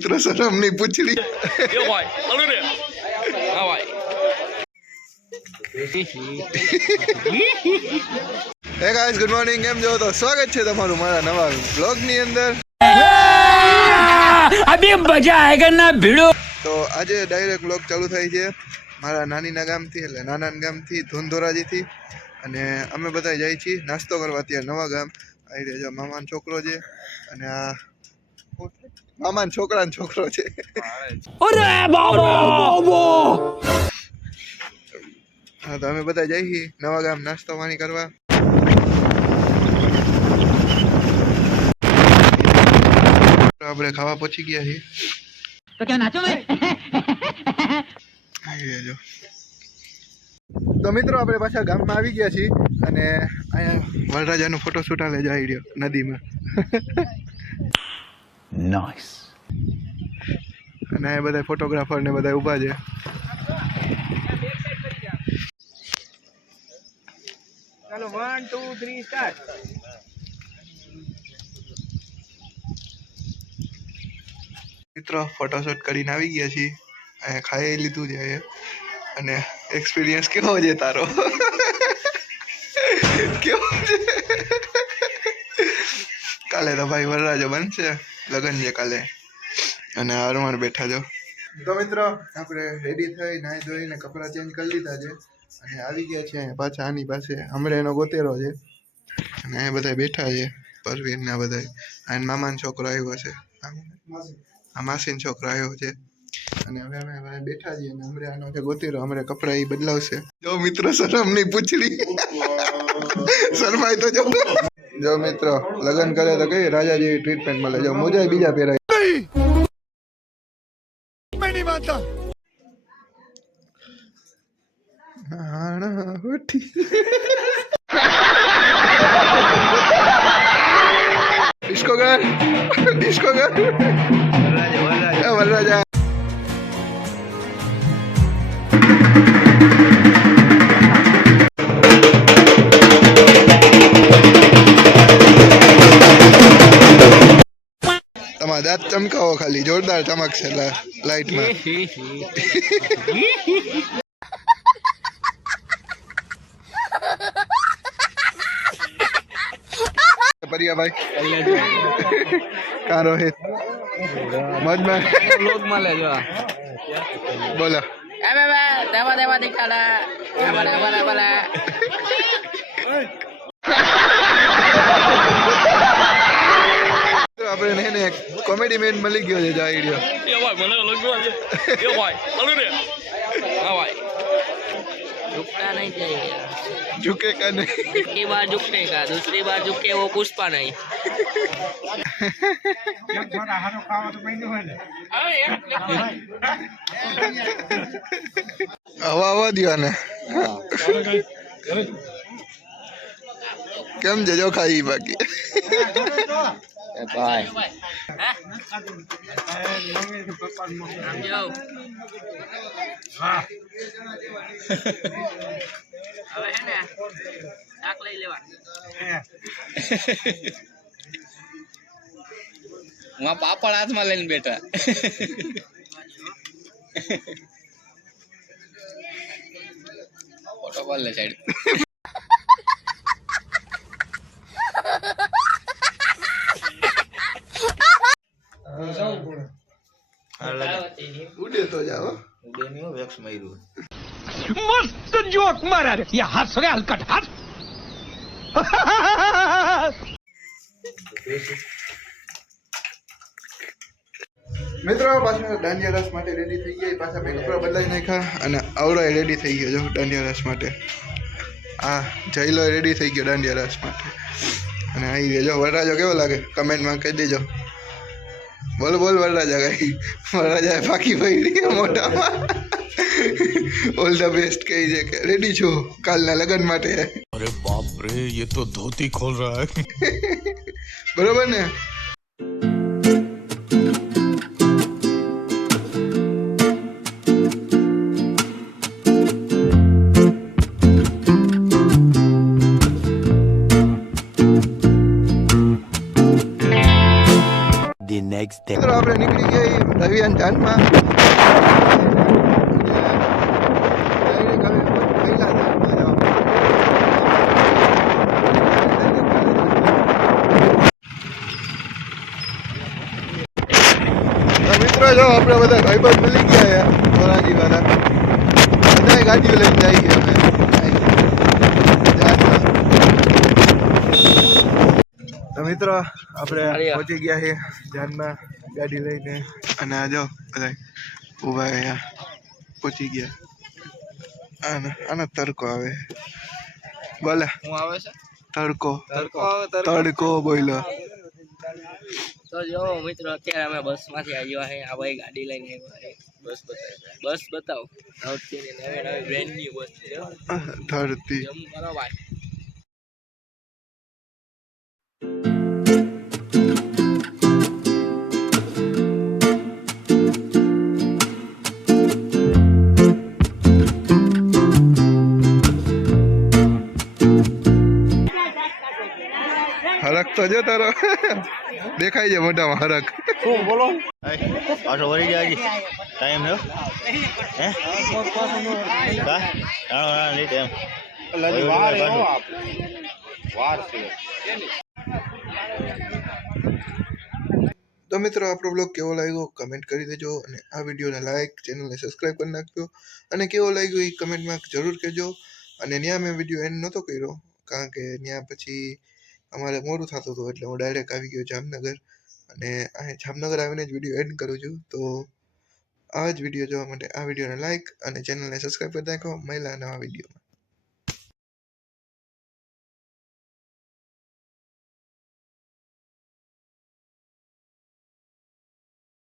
મિત્રો શરમની પૂછડી એ ભાઈ ચાલુ રે હા ભાઈ હે ગાઈસ ગુડ મોર્નિંગ કેમ છો તો સ્વાગત છે તમારું મારા નવા વ્લોગ ની અંદર અભી મજા આયેગા ના ભીડો તો આજે ડાયરેક્ટ વ્લોગ ચાલુ થાય છે મારા નાનીના ગામથી એટલે નાનાના ગામથી ધોંધોરાજીથી અને અમે બધા જઈએ છીએ નાસ્તો કરવા ત્યાં નવા ગામ આવી રહ્યા છે મામાનો છોકરો છે અને આ મામાનો છોકરાનો છોકરો છે અરે બાબો હા તો અમે બધા જઈએ નવા ગામ નાસ્તો પાણી કરવા આપણે ખાવા પહોંચી ગયા છીએ તો ક્યાં નાચો મે તો મિત્રો આપણે પાછા ગામમાં આવી ગયા છીએ અને અહીંયા વરરાજાનો ફોટોશૂટ આલે જાય રહ્યો નદીમાં નાઈસ અને આ બધા ફોટોગ્રાફર ને બધા ઊભા છે ચાલો 1 2 3 સ્ટાર્ટ મિત્રો ફોટોશૂટ કરીને આવી ગયા છીએ અહીંયા ખાઈ લીધું છે અને એક્સપિરિયન્સ કેવો છે તારો કેવો છે કાલે તો ભાઈ વરરાજો બનશે લગન છે કાલે અને હરમાર બેઠા છો તો મિત્રો આપણે રેડી થઈ નાહી ધોઈને કપડાં ચેન્જ કરી લીધા છે અને આવી ગયા છે પાછા આની પાસે હમણાં એનો ગોતેરો છે અને અહીંયા બધા બેઠા છે પરવીન ને બધા આ મામાનો છોકરો આવ્યો છે આ માસીનો છોકરો આવ્યો છે અને હવે અમે બેઠા છીએ અને હમણાં આનો છે ગોતેરો હમણાં કપડાં એ બદલાવશે જો મિત્રો શરમની પૂછડી શરમાય તો જો મિત્રો લગન કરે તો કઈ રાજા જેવી ટ્રીટમેન્ટ મળે જો મોજા બીજા પહેરાય ડિસ્કો કર વરરાજા તમારા દાંત ચમકાવો ખાલી જોરદાર ચમકશે લાઈટમાં પરિયાભાઈ કા રોહિત મજમાં લોગમાં લેજો બોલો એ બાબા દેવા દેખાડા બરાબર આપણે એને કોમેડી મેન મળી ગયો છે આ વિડિયો એ ભાઈ મને લોગમાં છે એ ભાઈ ચાલુ રે હા ભાઈ झुकना नहीं चाहिए झुकेगा नहीं एक बार झुकने का दूसरी बार झुके वो पुष्पा नहीं हवा दिया ने કેમ છે જો ખાઈ બાકી ભાઈ હવે હે ને શાક લઈ લેવાનું હું પાપડ હાથમાં લઈને બેઠા ફોટો પાડ લે સાઈડ ઉડે તો જાઓ ઉડે નહીં વેક્સ માર્યું मस्त जोक मारा रे ये हंस रे हलकट हंस મિત્રો પાછા દાંડિયા રસ માટે રેડી થઈ ગયા પાછા મેં કપડા બદલાઈ નાખ્યા અને આવડો રેડી થઈ ગયો જો દાંડિયા રસ માટે આ જયલો રેડી થઈ ગયો દાંડિયા રસ માટે અને આવી ગયો વરરાજો કેવો લાગે કમેન્ટમાં કહી દેજો બોલ વરરાજા કઈ વરરાજા પાકી પડી મોઢામાં ઓલ ધ બેસ્ટ કહી છે કે રેડી છું કાલના લગન માટે अरे बाप रे ये तो धोती खोल रहा है બરોબર ને the next day. મિત્રો આપણે નીકળી ગયા રવિયાન જાનમાં મિત્રો જો આપણે બધા ભાઈબંધ મળી ગયા ધોરાજી વાળા બધા ગાડીઓ લઈને જઈ ગયા તો મિત્રો આપણે પહોંચી ગયા છે જાનમાં ગાડી લઈને અને આ જો બધા ઊભા અહીંયા પહોંચી ગયા આનો તડકો આવે બોલે હું આવે છે તડકો બોલો તો જો મિત્રો અત્યારે અમે બસમાંથી આવ્યા છે આ ભાઈ ગાડી લઈને આવ્યા છે બસ બતાવો નવી નવી બ્રેન્ડ ન્યુ બસ છે ધરતી જમ કરો ભાઈ હરક તો જો તારો દેખાય છે મોઢામાં હરક પાછો વળી ગયા ટાઈમ હે લેટ એમ તો મિત્રો આપણો બ્લોગ કેવો લાગ્યો કમેન્ટ કરી દેજો અને આ વિડીયોને લાઈક ચેનલને સબસ્ક્રાઈબ કરી નાખજો અને કેવો લાગ્યો એ કમેન્ટમાં જરૂર કહેજો અને ત્યાં મેં વિડીયો એન્ડ નહોતો કર્યો કારણ કે ત્યાં પછી અમારે મોડું થતું હતું એટલે હું ડાયરેક્ટ આવી ગયો જામનગર અને અહીં જામનગર આવીને જ વિડીયો એન્ડ કરું છું તો આ જ વિડીયો જોવા માટે આ વિડીયોને લાઈક અને ચેનલને સબસ્ક્રાઈબ કરી નાખો મળ્યા નવા વિડીયોમાં.